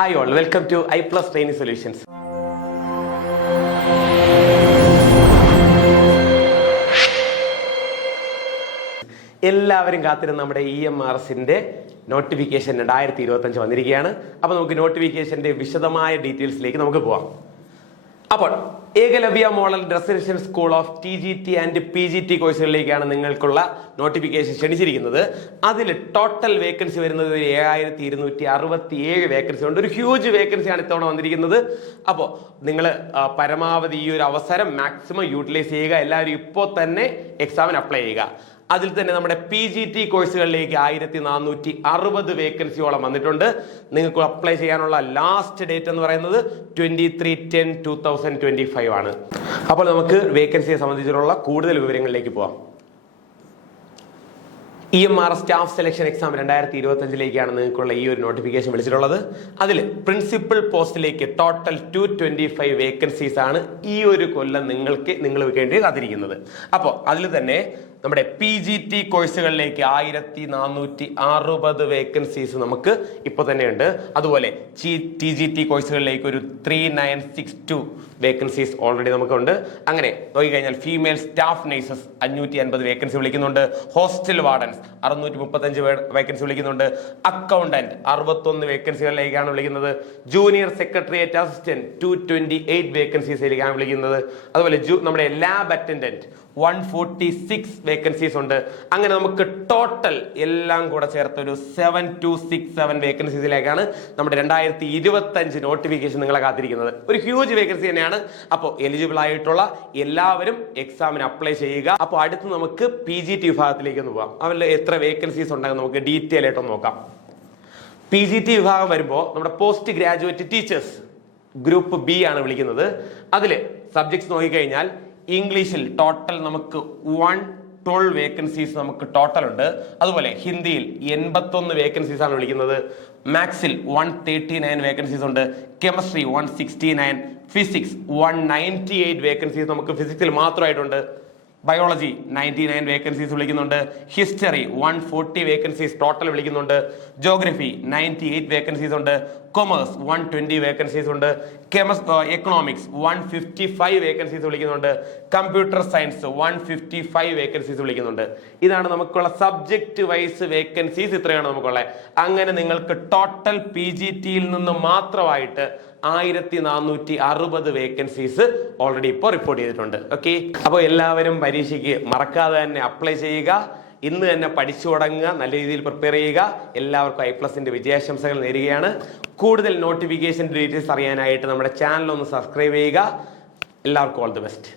Hi all, welcome to I Plus Training Solutions. എല്ലാവരും കാത്തിരുന്ന നമ്മുടെ EMRSന്റെ നോട്ടിഫിക്കേഷൻ 2025 വന്നിരിക്കുകയാണ്. അപ്പോൾ നമുക്ക് നോട്ടിഫിക്കേഷന്റെ വിശദമായ ഡീറ്റെയിൽസിലേക്ക് നമുക്ക് പോവാം. അപ്പോൾ Eklavya model residential school of TGT and PGT കോഴ്സുകളിലേക്കാണ് നിങ്ങൾക്കുള്ള നോട്ടിഫിക്കേഷൻ ക്ഷണിച്ചിരിക്കുന്നത്. അതിൽ ടോട്ടൽ വേക്കൻസി വരുന്നത് 7267 വേക്കൻസി ഉണ്ട്. ഒരു ഹ്യൂജ് വേക്കൻസിയാണ് ഇത്തവണ വന്നിരിക്കുന്നത്. അപ്പോൾ നിങ്ങൾ പരമാവധി ഈ ഒരു അവസരം മാക്സിമം യൂട്ടിലൈസ് ചെയ്യുക. എല്ലാവരും ഇപ്പോൾ തന്നെ എക്സാമിന് അപ്ലൈ ചെയ്യുക. അതിൽ തന്നെ നമ്മുടെ PGT കോഴ്സുകളിലേക്ക് 1460 വേക്കൻസിയോളം വന്നിട്ടുണ്ട്. നിങ്ങൾക്ക് അപ്ലൈ ചെയ്യാനുള്ള ലാസ്റ്റ് ഡേറ്റ് എന്ന് പറയുന്നത് 23/10/2025 ആണ്. അപ്പോൾ നമുക്ക് വേക്കൻസിയെ സംബന്ധിച്ചിട്ടുള്ള കൂടുതൽ വിവരങ്ങളിലേക്ക് പോവാം. EMR സ്റ്റാഫ് സെലക്ഷൻ എക്സാം 2025 നിങ്ങൾക്കുള്ള ഈ ഒരു നോട്ടിഫിക്കേഷൻ വിളിച്ചിട്ടുള്ളത്. അതിൽ പ്രിൻസിപ്പൽ പോസ്റ്റിലേക്ക് ടോട്ടൽ 225 വേക്കൻസീസ് ആണ് ഈ ഒരു കൊല്ലം നിങ്ങൾ വേണ്ടി കാത്തിരിക്കുന്നത്. അപ്പോൾ അതിൽ തന്നെ നമ്മുടെ PGT കോഴ്സുകളിലേക്ക് 1460 വേക്കൻസീസ് നമുക്ക് ഇപ്പോൾ തന്നെയുണ്ട്. അതുപോലെ TGT കോഴ്സുകളിലേക്ക് ഒരു 3962 വേക്കൻസീസ് ഓൾറെഡി നമുക്കുണ്ട്. അങ്ങനെ നോക്കിക്കഴിഞ്ഞാൽ ഫീമെയിൽ സ്റ്റാഫ് നഴ്സസ് 550 വേക്കൻസി വിളിക്കുന്നുണ്ട്. ഹോസ്റ്റൽ വാർഡൻസ് 635 വേക്കൻസി വിളിക്കുന്നുണ്ട്. അക്കൗണ്ടന്റ് 61 വേക്കൻസികളിലേക്കാണ് വിളിക്കുന്നത്. ജൂനിയർ സെക്രട്ടേറിയറ്റ് അസിസ്റ്റന്റ് 228 വേക്കൻസീസിലേക്കാണ് വിളിക്കുന്നത്. അതുപോലെ നമ്മുടെ ലാബ് അറ്റൻഡന്റ് 146 വേക്കൻസീസ് ഉണ്ട്. അങ്ങനെ നമുക്ക് ടോട്ടൽ എല്ലാം കൂടെ ചേർത്ത് ഒരു 7267 വേക്കൻസീസിലേക്കാണ് നമ്മുടെ 2025 നോട്ടിഫിക്കേഷൻ നിങ്ങളെ കാത്തിരിക്കുന്നത്. ഒരു ഹ്യൂജ് വേക്കൻസി തന്നെയാണ്. അപ്പോൾ എലിജിബിൾ ആയിട്ടുള്ള എല്ലാവരും എക്സാമിന് അപ്ലൈ ചെയ്യുക. അപ്പോൾ അടുത്ത് നമുക്ക് PGT വിഭാഗത്തിലേക്ക് ഒന്ന് പോകാം. അവരിൽ എത്ര വേക്കൻസീസ് ഉണ്ടെന്ന് നമുക്ക് ഡീറ്റെയിൽ ആയിട്ടൊന്ന് നോക്കാം. PGT വിഭാഗം വരുമ്പോൾ നമ്മുടെ post graduate teachers group B ആണ് വിളിക്കുന്നത്. അതിൽ സബ്ജക്ട്സ് നോക്കിക്കഴിഞ്ഞാൽ ഇംഗ്ലീഷിൽ ടോട്ടൽ നമുക്ക് 112 വേക്കൻസീസ് നമുക്ക് ടോട്ടൽ ഉണ്ട്. അതുപോലെ ഹിന്ദിയിൽ 81 വേക്കൻസീസ് ആണ് വിളിക്കുന്നത്. മാത്സിൽ 139 വേക്കൻസീസ് ഉണ്ട്. കെമിസ്ട്രി 169, ഫിസിക്സ് 198 വേക്കൻസീസ് നമുക്ക് ഫിസിക്സിൽ മാത്രമായിട്ടുണ്ട്. ബയോളജി 99 വേക്കൻസീസ് വിളിക്കുന്നുണ്ട്. ഹിസ്റ്ററി 140 വേക്കൻസീസ് ടോട്ടൽ വിളിക്കുന്നുണ്ട്. ജോഗ്രഫി 98 വേക്കൻസീസ് ഉണ്ട്. കൊമേഴ്സ് 120 വേക്കൻസീസ് ഉണ്ട്. എക്കണോമിക്സ് 155 വേക്കൻസീസ് വിളിക്കുന്നുണ്ട്. കമ്പ്യൂട്ടർ സയൻസ് 155 വേക്കൻസീസ് വിളിക്കുന്നുണ്ട്. ഇതാണ് നമുക്കുള്ള സബ്ജക്ട് വൈസ് വേക്കൻസീസ്. ഇത്രയാണ് നമുക്കുള്ളത്. അങ്ങനെ നിങ്ങൾക്ക് ടോട്ടൽ PGTയിൽ നിന്ന് മാത്രമായിട്ട് 1460 വേക്കൻസീസ് ഓൾറെഡി ഇപ്പോൾ റിപ്പോർട്ട് ചെയ്തിട്ടുണ്ട്. ഓക്കെ, അപ്പോൾ എല്ലാവരും പരീക്ഷയ്ക്ക് മറക്കാതെ തന്നെ അപ്ലൈ ചെയ്യുക. ഇന്ന് തന്നെ പഠിച്ചു തുടങ്ങുക, നല്ല രീതിയിൽ പ്രിപ്പയർ ചെയ്യുക. എല്ലാവർക്കും I+ന്റെ വിജയാശംസകൾ നേരുകയാണ്. കൂടുതൽ നോട്ടിഫിക്കേഷൻ ഡീറ്റെയിൽസ് അറിയാനായിട്ട് നമ്മുടെ ചാനൽ ഒന്ന് സബ്സ്ക്രൈബ് ചെയ്യുക. എല്ലാവർക്കും ഓൾ ദി ബെസ്റ്റ്.